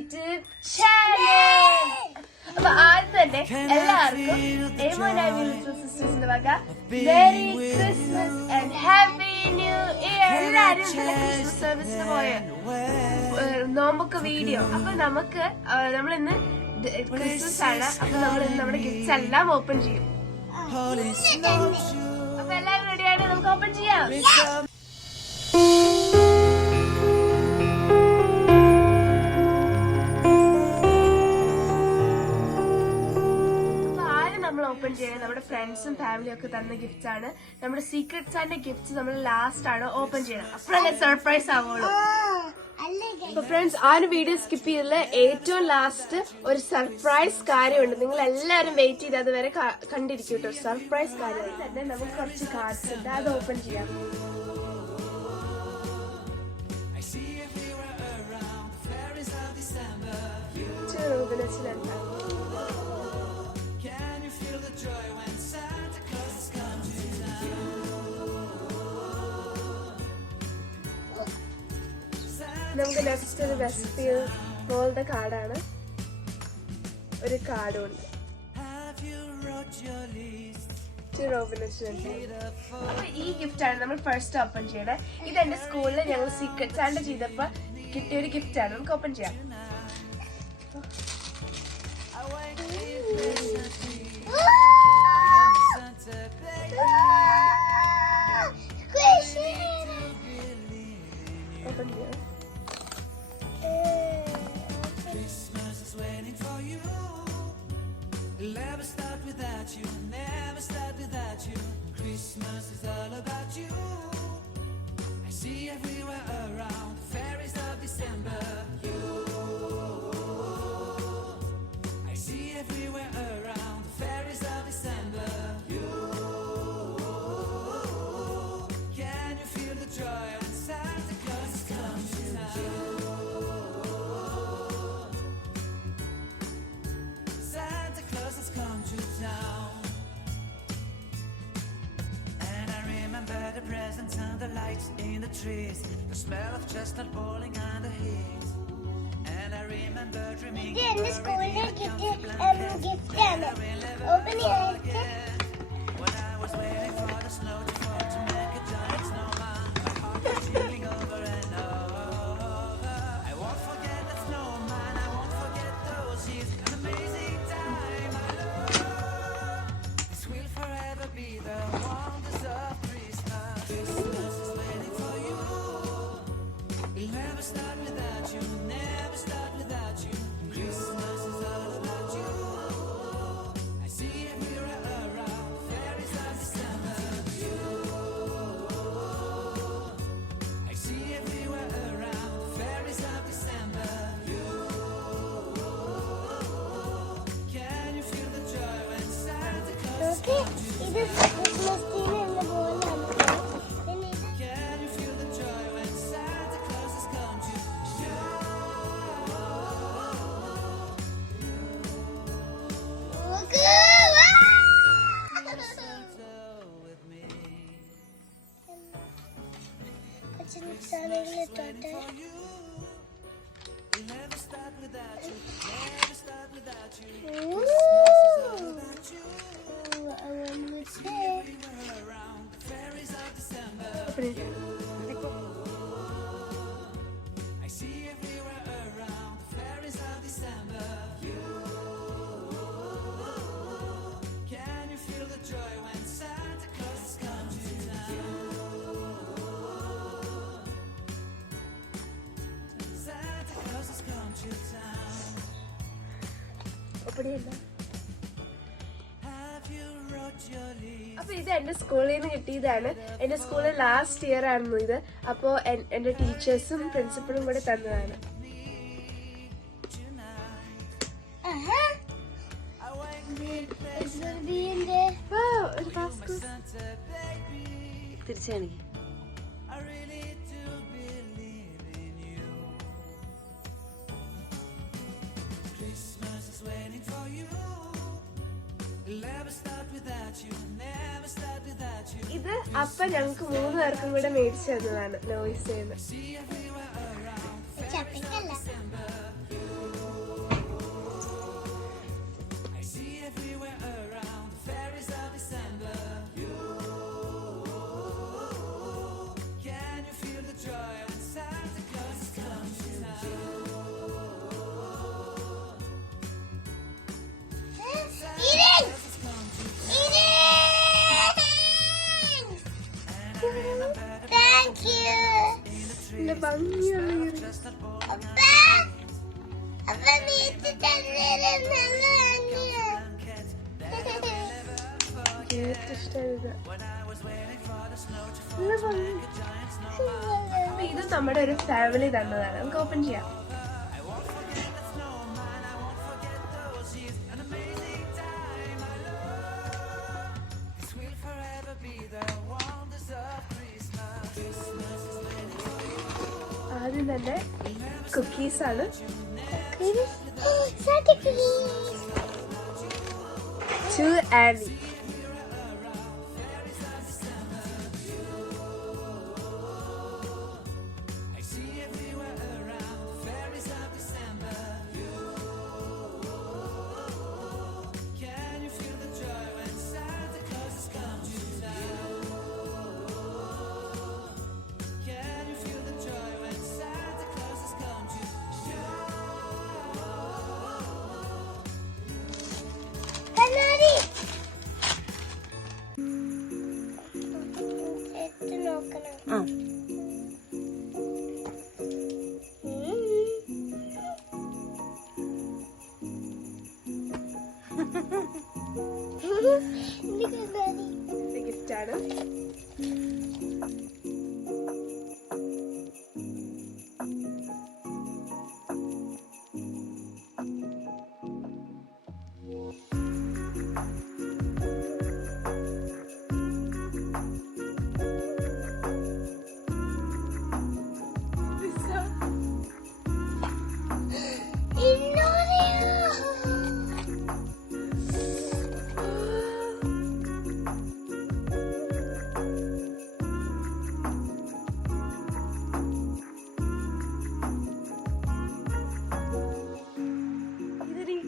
YouTube channel. അപ്പൊ ആദ്യം തന്നെ എല്ലാവർക്കും സിസ്റ്റേഴ്സിന്റെ വക merry Christmas and happy new year. എല്ലാരും ക്രിസ്മസ് സർവീസിന് പോയ നോമ്പൊക്കെ വീഡിയോ. അപ്പൊ നമ്മളിന്ന് ക്രിസ്മസ് ആണ്. അപ്പൊ നമ്മൾ നമ്മുടെ ഗിഫ്റ്റ്സ് എല്ലാം ഓപ്പൺ ചെയ്യും. അപ്പൊ എല്ലാരും റെഡിയാണ്, നമുക്ക് ഓപ്പൺ ചെയ്യാം. ഓപ്പൺ ചെയ്യുന്നത് നമ്മുടെ ഫ്രണ്ട്സും ഫാമിലിയും ഒക്കെ തന്ന ഗിഫ്റ്റ്സ് ആണ്. നമ്മുടെ സീക്രട്ട് സാന്റ ഗിഫ്റ്റ്സ് നമ്മൾ ലാസ്റ്റ് ആണ് ഓപ്പൺ ചെയ്യണം. അപ്പോഴല്ലേ സർപ്രൈസ് ആവുള്ളൂ. അപ്പൊ ഫ്രണ്ട്സ്, ആ ഒരു വീഡിയോ സ്കിപ്പ് ചെയ്തതിൽ ഏറ്റവും ലാസ്റ്റ് ഒരു സർപ്രൈസ് കാര്യമുണ്ട്. നിങ്ങൾ എല്ലാവരും വെയിറ്റ് ചെയ്ത് അതുവരെ കണ്ടിരിക്കും കേട്ടോ. സർപ്രൈസ് കാര്യം തന്നെ നമുക്ക് കുറച്ച് കാർഡ്സ് ഉണ്ട്, അത് ഓപ്പൺ ചെയ്യാം. നമുക്ക് നെക്സ്റ്റ് ഒരു വെസ്റ്റ് മോളുടെ കാർഡാണ്. ഒരു കാർഡും ഉണ്ട്. അപ്പൊ ഈ ഗിഫ്റ്റ് ആണ് നമ്മൾ ഫസ്റ്റ് ഓപ്പൺ ചെയ്യണേ. ഇത് എന്റെ സ്കൂളിൽ ഞങ്ങൾ സീക്രട്ട് സാന്റ ചെയ്തപ്പോ കിട്ടിയ ഒരു ഗിഫ്റ്റ് ആണ്. നമുക്ക് ഓപ്പൺ ചെയ്യാം. ഓപ്പൺ ചെയ്യാം. Never start without you, never start without you. Christmas is all about you. I see everywhere around the fairies of December. You, I see everywhere around the fairies of December. You, can you feel the joy when Santa Claus comes to town? Come to town, and I remember the presents and the lights in the trees, the smell of chestnut boiling on the heat, and I remember dreaming of a gift when I was waiting for the snow to fall to make a giant snowman. My heart was feeling over and over. I won't forget that snowman, I won't forget those years, an amazing time. Forever be the wonders of Christmas. Christmas is waiting for you. We'll never start without you, never start without you. Christmas is all about you. I see everywhere around the fairies of December. You, I see everywhere around the fairies of December. You, can you feel the joy when Santa Claus comes? I see everywhere around the fairies of December. You, can you feel the joy when Santa Claus comes to town? Santa Claus has come to town. അപ്പൊ ഇത് എന്റെ സ്കൂളിൽ നിന്ന് കിട്ടിയതാണ്. എന്റെ സ്കൂളിൽ last year ആയിരുന്നു ഇത്. അപ്പോ എന്റെ ടീച്ചേഴ്സും പ്രിൻസിപ്പളും കൂടെ തന്നതാണ്. തിരിച്ചാണ് ഇത് അപ്പ ഞങ്ങൾക്ക് 3 പേർക്കും കൂടെ മേടിച്ചു തന്നതാണ് ലോയിസേന്ന്. നല്ല ഭംഗിയുള്ള ഇത് നമ്മുടെ ഒരു ഫാമിലി തന്നതാണ്. നമുക്ക് ഓപ്പൺ ചെയ്യാം. ആദ്യം തന്നെ കുക്കീസ് ആണ്. To Annie. ഗിഫ്റ്റാണ്.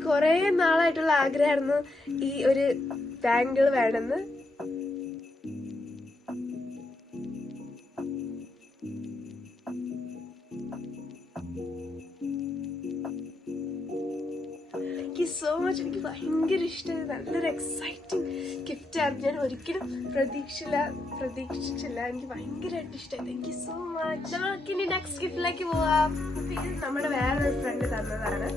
കൊറേ നാളായിട്ടുള്ള ആഗ്രഹമായിരുന്നു ഈ ഒരു ബാങ്കിൾ വേണമെന്ന്. Thank you so much. എനിക്ക് ഭയങ്കര ഇഷ്ടമായി. നല്ലൊരു എക്സൈറ്റിംഗ് ഗിഫ്റ്റ് ആയിരുന്നു. ഞാൻ ഒരിക്കലും പ്രതീക്ഷിച്ചില്ല. എനിക്ക് ഭയങ്കരമായിട്ട് ഇഷ്ടമായി. Thank you so much. നമുക്ക് ഇനി നെക്സ്റ്റ് ഗിഫ്റ്റിലേക്ക് പോവാം. അപ്പൊ ഇത് നമ്മുടെ വേറൊരു ഫ്രണ്ട് തന്നതാണ്.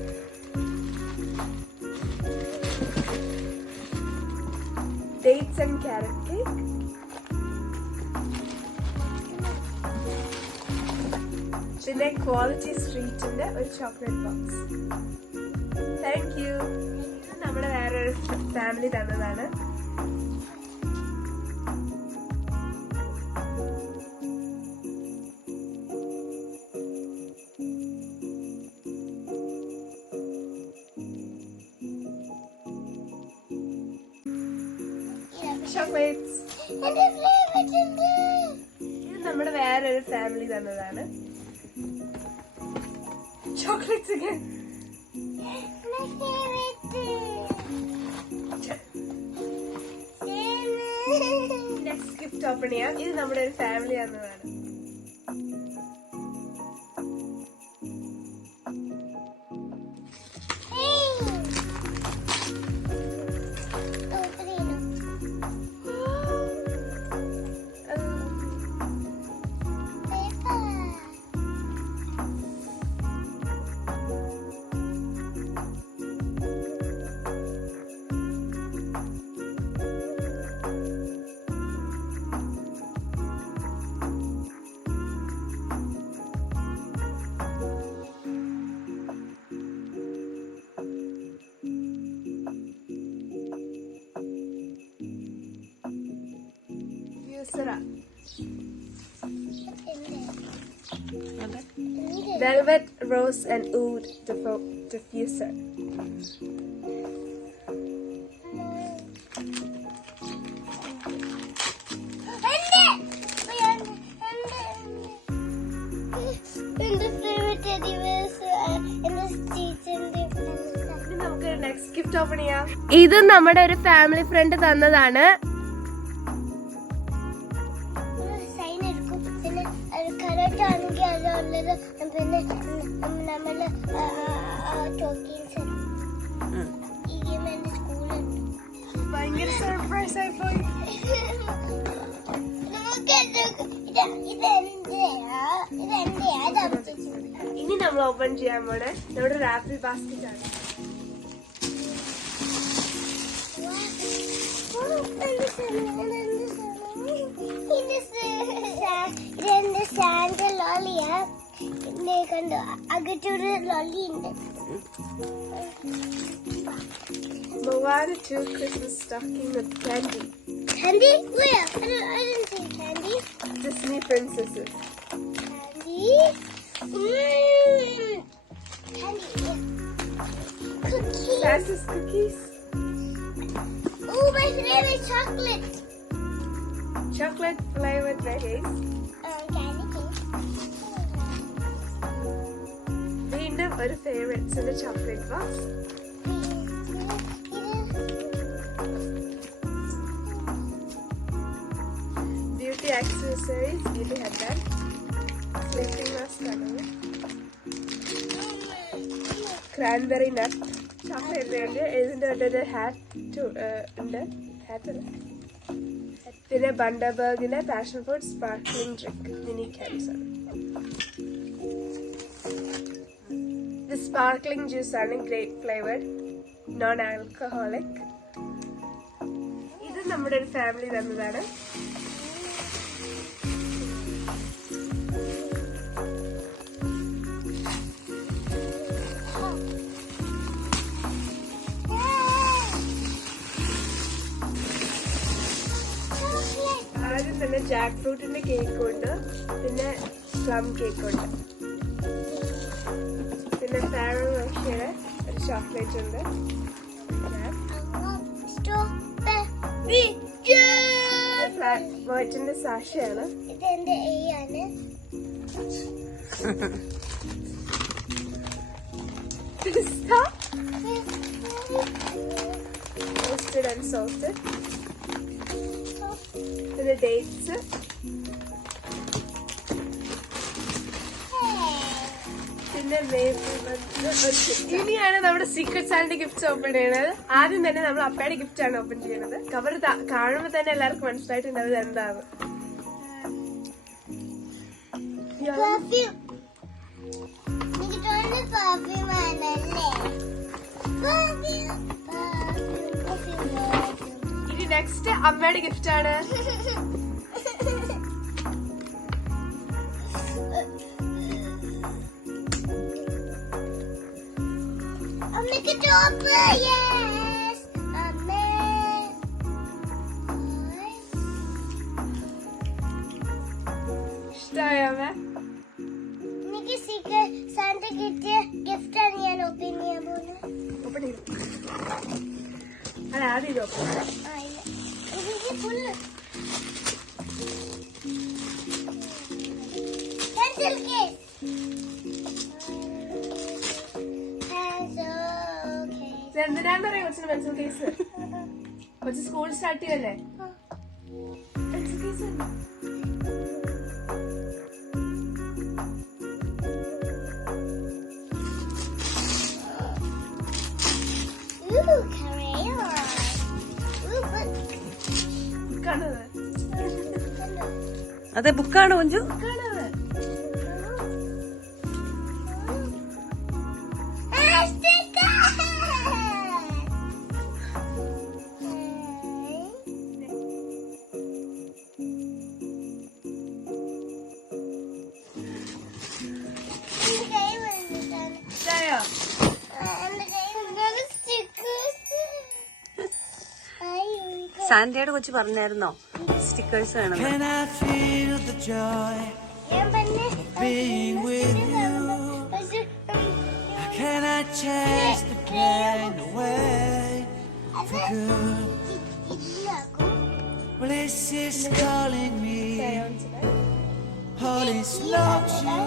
Dates and carrot cake. പിന്നെ ക്വാളിറ്റി സ്ട്രീറ്റിന്റെ ഒരു ചോക്ലേറ്റ് ബോക്സ്. Thank you. നമ്മുടെ വേറൊരു ഫാമിലി തന്നതാണ്. ചോക്ലേറ്റ്സ്. ഇത് നമ്മുടെ വേറൊരു ഫാമിലി തന്നതാണ്. ചോക്ലേറ്റ്സ്. നെക്സ്റ്റ് ഗിഫ്റ്റ് ഓപ്പൺ ചെയ്യാം. ഇത് നമ്മുടെ ഒരു ഫാമിലി തന്നതാണ്. Velvet, rose and oud diffuser. നമുക്ക് നെക്സ്റ്റ് ഗിഫ്റ്റ് ഓപ്പൺ ചെയ്യാം. ഇത് നമ്മുടെ ഒരു ഫാമിലി ഫ്രണ്ട് തന്നതാണ്. പിന്നെ നമ്മള് ഭയങ്കര സർപ്രൈസ് ആയി പോയി. ഇതെന്റെയാ നമ്മൾ ഓപ്പൺ ചെയ്യാൻ പോണേ നമ്മുടെ റാപ്പിൾ ബാസ്കറ്റ് ആണ്. ഇതെന്റെ സാൻഡൽ ലോളിയാ. പിന്നെ കണ്ടോ അകത്തൊരു ലോളി ഉണ്ട്. Moana 2 Christmas stocking with candy. Candy? Where? I didn't see candy. Disney princesses. Candy? Candy. Yeah. Cookies. Santa's cookies. Oh, my favorite chocolate. Chocolate flavored berries. Candy cake. വീണ്ടും ഒരു ഫേവറേറ്റ്സിന്റെ chocolate box. Beauty accessories, beauty headband, sleeping mask ആണ്. Cranberry nut chocolate ഉണ്ട്. ഇതിന്റെ ഒരു hat ഉണ്ട്. Hat അല്ല. പിന്നെ ബണ്ടർബർഗിന്റെ passion fruit sparkling drink mini cans ആണ്. ഇത് സ്പാർക്ലിംഗ് ജ്യൂസ് ആണ്, ഗ്രേപ്പ് ഫ്ലേവേർഡ്, നോൺ ആൽക്കഹോളിക്. ഇത് നമ്മുടെ ഒരു ഫാമിലി തന്നതാണ്. ആദ്യം തന്നെ ജാക്ക് ഫ്രൂട്ടിന്റെ കേക്ക് ഉണ്ട്, പിന്നെ പ്ലം കേക്ക് ഉണ്ട്, പിന്നെ ഫാറോ റോഷയുടെ ഒരു ചോക്ലേറ്റ് ഉണ്ട്. വൈറ്റിന്റെ സാഷയാണ്. ഇതെന്റെ ആണ്. Roasted and salted. പിന്നെ ഡേറ്റ്സ്. പിന്നെ ഇനിയാണ് നമ്മുടെ സീക്രട്ട് സാന്റ ഗിഫ്റ്റ്സ് ഓപ്പൺ ചെയ്യണത്. ആദ്യം തന്നെ നമ്മൾ അപ്പയുടെ ഗിഫ്റ്റ് ആണ് ഓപ്പൺ ചെയ്യണത്. കവർ കാണുമ്പോൾ തന്നെ എല്ലാവർക്കും മനസ്സിലായിട്ടുണ്ടാവും എന്താണ്. ഇനി നെക്സ്റ്റ് അമ്മയുടെ ഗിഫ്റ്റ് ആണ്. ഇഷ്ടമായോ അമ്മ? എനിക്ക് സീക്രട്ട് സാന്റ കിട്ടിയ ഗിഫ്റ്റ് ആണ് ഞാൻ ഓപ്പൺ ചെയ്യാൻ പോകുന്നത്. ഓപ്പൺ ചെയ്തു. അത് ആദ്യം ഇത് ഓപ്പൺ പെൻസിൽ കേസ്. എന്തിനാന്ന് പറയാ കൊച്ചിന് പെൻസിൽ കേസ്? കൊച്ചു സ്കൂൾ സ്റ്റാർട്ട് ചെയ്യല്ലേ? പെൻസിൽ കേസ് ബുക്കാണത്. അതെ, ബുക്കാണ് കുഞ്ചു. ബുക്കാണത്. സാന്റയുടെ കൊച്ചു പറഞ്ഞായിരുന്നോ സ്റ്റിക്കേഴ്സ് വേണം? ഞാൻ പറഞ്ഞ Can I chase the pain away for good? Well, this is calling me. All is loves you.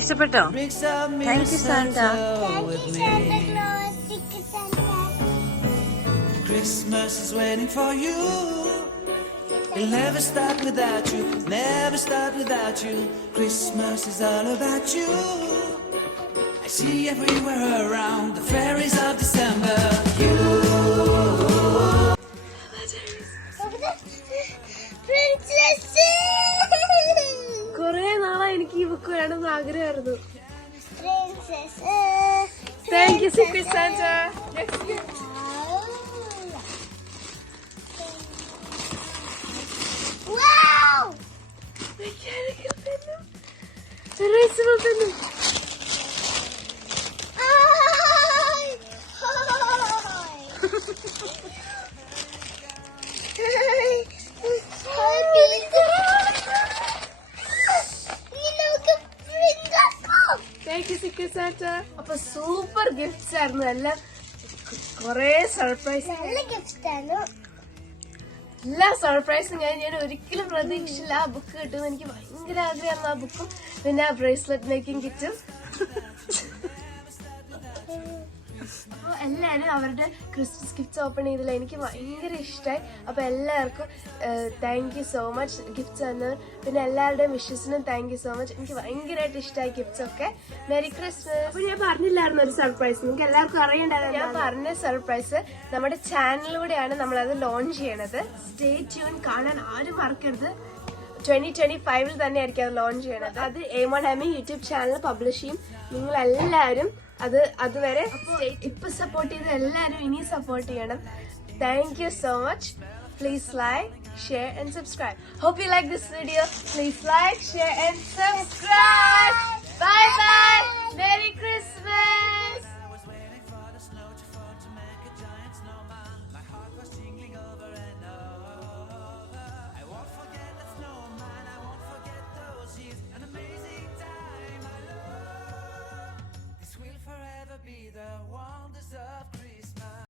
ഇഷ്ടപ്പെട്ടോ? Bring some Thank you, Santa. mistletoe with me. Christmas is waiting for you. It'll never start without you. Never start without you. Christmas is all about you. I see everywhere around the fairies of December. You. Princess. കൊറേ നാളായി എനിക്ക് ഈ book വേണമെന്ന് ആഗ്രഹമായിരുന്നു. Santa. Next gift. Wow! Mechanical pen. Erasable pen. Thank you, Secret Santa. അപ്പൊ super gifts ആയിരുന്നു എല്ലാം. കൊറേ സർപ്രൈസ്, എല്ലാ സർപ്രൈസും ഞാൻ ഒരിക്കലും പ്രതീക്ഷിച്ചില്ല. ആ ബുക്ക് കിട്ടുമെന്ന് എനിക്ക് ഭയങ്കര ആഗ്രഹമായിരുന്നു. ആ ബുക്കും പിന്നെ ആ ബ്രേസ്ലെറ്റ് മേക്കിംഗ് കിറ്റും. അപ്പോൾ എല്ലാവരും അവരുടെ ക്രിസ്മസ് ഗിഫ്റ്റ്സ് ഓപ്പൺ ചെയ്തില്ല. എനിക്ക് ഭയങ്കര ഇഷ്ടമായി. അപ്പോൾ എല്ലാവർക്കും thank you so much gifts തന്നത്. പിന്നെ എല്ലാവരുടെയും വിഷസിനും താങ്ക് യു സോ മച്ച്. എനിക്ക് ഭയങ്കരമായിട്ട് ഇഷ്ടമായി ഗിഫ്റ്റ്സ് ഒക്കെ. Merry Christmas. അപ്പോൾ ഞാൻ പറഞ്ഞില്ലായിരുന്നു ഒരു സർപ്രൈസ്, നിങ്ങൾക്ക് എല്ലാവർക്കും അറിയണ്ടായിരുന്നു. ഞാൻ പറഞ്ഞ സർപ്രൈസ് നമ്മുടെ ചാനലിലൂടെയാണ് നമ്മളത് ലോഞ്ച് ചെയ്യണത്. സ്റ്റേ ട്യൂൺ, കാണാൻ ആരും മറക്കരുത്. 2025 തന്നെ ആയിരിക്കും അത് ലോഞ്ച് ചെയ്യണത്. അത് A1 Hemi YouTube channel publish ചെയ്യും. നിങ്ങൾ എല്ലാവരും അതുവരെ ഇപ്പൊ സപ്പോർട്ട് ചെയ്ത് എല്ലാവരും ഇനി സപ്പോർട്ട് ചെയ്യണം. Thank you so much. Please like, share and subscribe. Hope you like this video. Please like, share and subscribe.